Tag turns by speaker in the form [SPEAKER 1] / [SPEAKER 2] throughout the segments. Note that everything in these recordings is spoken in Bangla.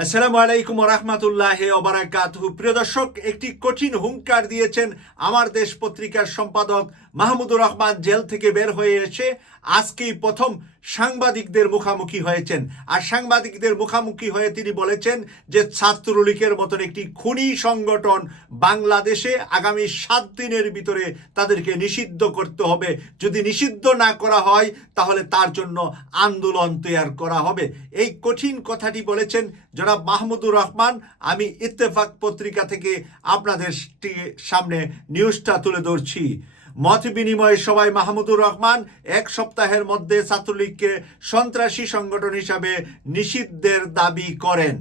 [SPEAKER 1] আসসালামু আলাইকুম রহমতুল্লাহ ওবরাকাত প্রিয় দর্শক, একটি কঠিন হুঙ্কার দিয়েছেন আমার দেশ পত্রিকার সম্পাদক মাহমুদুর রহমান জেল থেকে বের হয়ে এসে আজকেই প্রথম সাংবাদিকদের মুখামুখি হয়েছেন। আর সাংবাদিকদের মুখামুখি হয়ে তিনি বলেছেন যে ছাত্রলীগের মতন একটি খুনি সংগঠন বাংলাদেশে আগামী সাত দিনের ভিতরে তাদেরকে নিষিদ্ধ করতে হবে। যদি নিষিদ্ধ না করা হয়, তাহলে তার জন্য আন্দোলন তৈরি করা হবে। এই কঠিন কথাটি বলেছেন জনাব মাহমুদুর রহমান। আমি ইত্তেফাক পত্রিকা থেকে আপনাদের সামনে নিউজটা তুলে ধরছি। মত বিনিময় সভায় মাহমুদুর রহমান এক সপ্তাহের মধ্যে ছাত্রলীগকে সন্ত্রাসী সংগঠন হিসাবে নিষিদ্ধের দাবি করেন।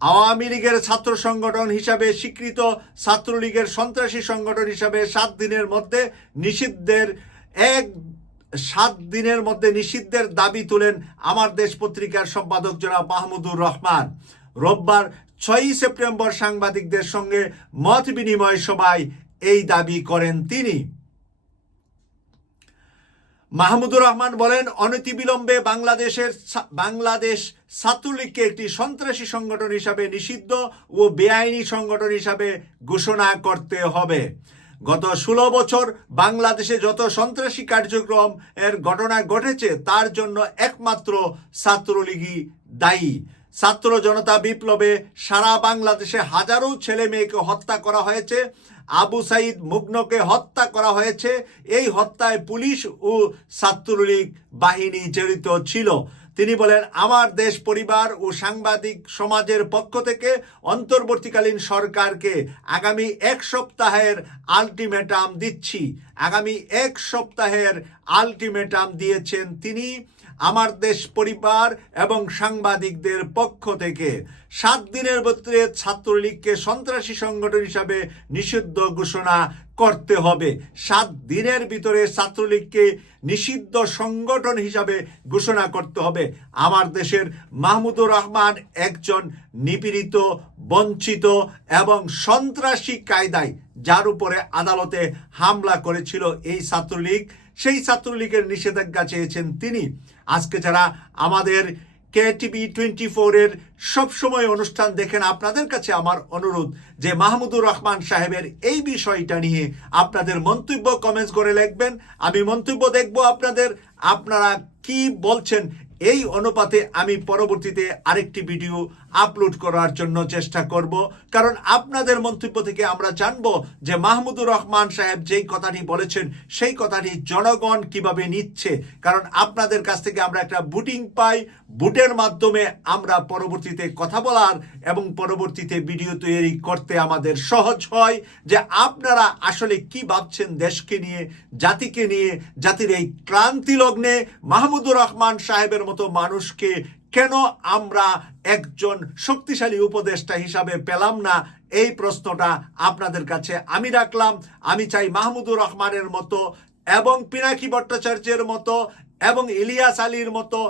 [SPEAKER 1] আওয়ামী লীগের ছাত্র সংগঠন হিসাবে স্বীকৃত ছাত্রলীগের সন্ত্রাসী সংগঠন হিসাবে সাত দিনের মধ্যে নিষিদ্ধের, এক, সাত দিনের মধ্যে নিষিদ্ধের দাবি তুলেন আমার দেশ পত্রিকার সম্পাদক জনাব মাহমুদুর রহমান। রোববার ছয়ই সেপ্টেম্বর সাংবাদিকদের সঙ্গে মত বিনিময় সভায় এই দাবি করেন তিনি। মাহমুদুর রহমান বলেন, অনতিবিলম্বে বাংলাদেশের বাংলাদেশ ছাত্রলীগকে একটি সন্ত্রাসী সংগঠন হিসাবে নিষিদ্ধ ও বেআইনি সংগঠন হিসাবে ঘোষণা করতে হবে। গত ষোলো বছর বাংলাদেশে যত সন্ত্রাসী কার্যক্রম এর ঘটনা ঘটেছে, তার জন্য একমাত্র ছাত্রলীগই দায়ী। ছাত্র জনতা বিপ্লবে সারা বাংলাদেশে হাজারো ছেলে মেয়েকে হত্যা করা হয়েছে, আবু সাইদ মুগ্নকে হত্যা করা হয়েছে। এই হত্যায় পুলিশ ও ছাত্রলীগ বাহিনী জড়িত ছিল। তিনি বলেন, আমার দেশ পরিবার ও সাংবাদিক সমাজের পক্ষ থেকে অন্তর্বর্তীকালীন সরকারকে আগামী এক সপ্তাহের আলটিমেটাম দিচ্ছি। আগামী এক সপ্তাহের আলটিমেটাম দিয়েছেন তিনি। আমার দেশ পরিবার এবং সাংবাদিকদের পক্ষ থেকে সাত দিনের ভিতরে ছাত্রলীগকে সন্ত্রাসী সংগঠন হিসাবে নিষিদ্ধ ঘোষণা করতে হবে। সাত দিনের ভিতরে ছাত্রলীগকে নিষিদ্ধ সংগঠন হিসাবে ঘোষণা করতে হবে। আমার দেশের মাহমুদুর রহমান একজন নিপীড়িত, বঞ্চিত এবং সন্ত্রাসী কায়দায় যার উপরে আদালতে হামলা করেছিল এই ছাত্রলীগ। সেই ছাত্রলীগের নিষেধাজ্ঞা চেয়েছেন তিনি। আজকে যারা আমাদের কে টিভি টোয়েন্টি ফোরের সবসময় অনুষ্ঠান দেখেন, আপনাদের কাছে আমার অনুরোধ যে মাহমুদুর রহমান সাহেবের এই বিষয়টা নিয়ে আপনাদের মন্তব্য কমেন্টস করে লিখবেন। আমি মন্তব্য দেখব আপনাদের। আপনারা কি বলছেন এই অনুপাতে আমি পরবর্তীতে আরেকটি ভিডিও আপলোড করার জন্য চেষ্টা করব। কারণ আপনাদের মন্তব্য থেকে আমরা জানব যে মাহমুদুর রহমান সাহেব যেই কথাটি বলেছেন, সেই কথাটি জনগণ কীভাবে নিচ্ছে। কারণ আপনাদের কাছ থেকে আমরা একটা বুটিং পাই, বুটের মাধ্যমে আমরা পরবর্তীতে কথা বলার এবং পরবর্তীতে ভিডিও তৈরি করতে আমাদের সহজ হয় যে আপনারা আসলে কি ভাবছেন দেশকে নিয়ে, জাতিকে নিয়ে, জাতির এই ক্রান্তি লগ্নে মাহমুদুর রহমান সাহেবের মতো মানুষকে কেন আমরা একজন শক্তিশালী উপদেষ্টা হিসাবে পেলাম না? এই প্রশ্নটা আপনাদের কাছে আমি রাখলাম। আমি চাই মাহমুদুর রহমানের মতো এবং পিনাকি ভট্টাচার্যের মতো এবং ইলিয়াস আলীর মতো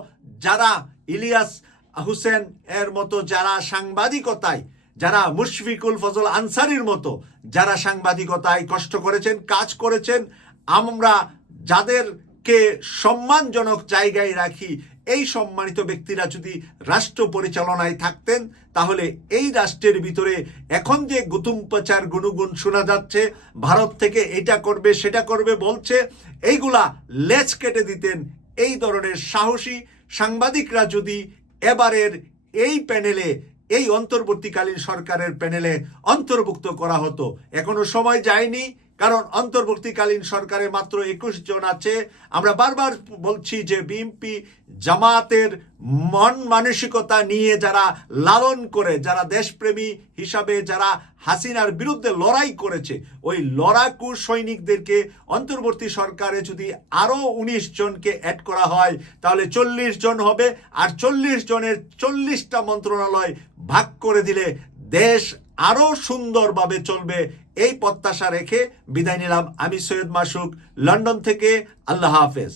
[SPEAKER 1] যারা ইলিয়াস হুসেন এর মতো যারা সাংবাদিকতায়, যারা মুশফিকুল ফজল আনসারির মতো যারা সাংবাদিকতায় কষ্ট করেছেন, কাজ করেছেন, আমরা যাদেরকে সম্মানজনক জায়গায় রাখি, এই সম্মানিত ব্যক্তিরা যদি রাষ্ট্র পরিচালনায় থাকতেন, তাহলে এই রাষ্ট্রের ভিতরে এখন যে গুতুম প্রচার গুণগুণ শোনা যাচ্ছে, ভারত থেকে এটা করবে, সেটা করবে বলছে, এইগুলা লেজ কেটে দিতেন এই ধরনের সাহসী সাংবাদিকরা যদি এবারের এই প্যানেলে, এই অন্তর্বর্তীকালীন সরকারের প্যানেলে অন্তর্ভুক্ত করা হতো। এখনও সময় যায়নি কারণ অন্তর্বর্তীকালীন সরকারে মাত্র একুশ জন আছে। আমরা বারবার বলছি যে বিএনপি জামাতের মন মানসিকতা নিয়ে যারা লালন করে, যারা দেশপ্রেমী হিসাবে যারা হাসিনার বিরুদ্ধে লড়াই করেছে, ওই লড়াকু সৈনিকদেরকে অন্তর্বর্তী সরকারে যদি আরও উনিশ জনকে অ্যাড করা হয়, তাহলে চল্লিশ জন হবে। আর চল্লিশ জনের চল্লিশটা মন্ত্রণালয় ভাগ করে দিলে দেশ আরও সুন্দরভাবে চলবে এই প্রত্যাশা রেখে বিদায় নিলাম। আমি সৈয়দ মাসুক লন্ডন থেকে। আল্লাহ হাফেজ।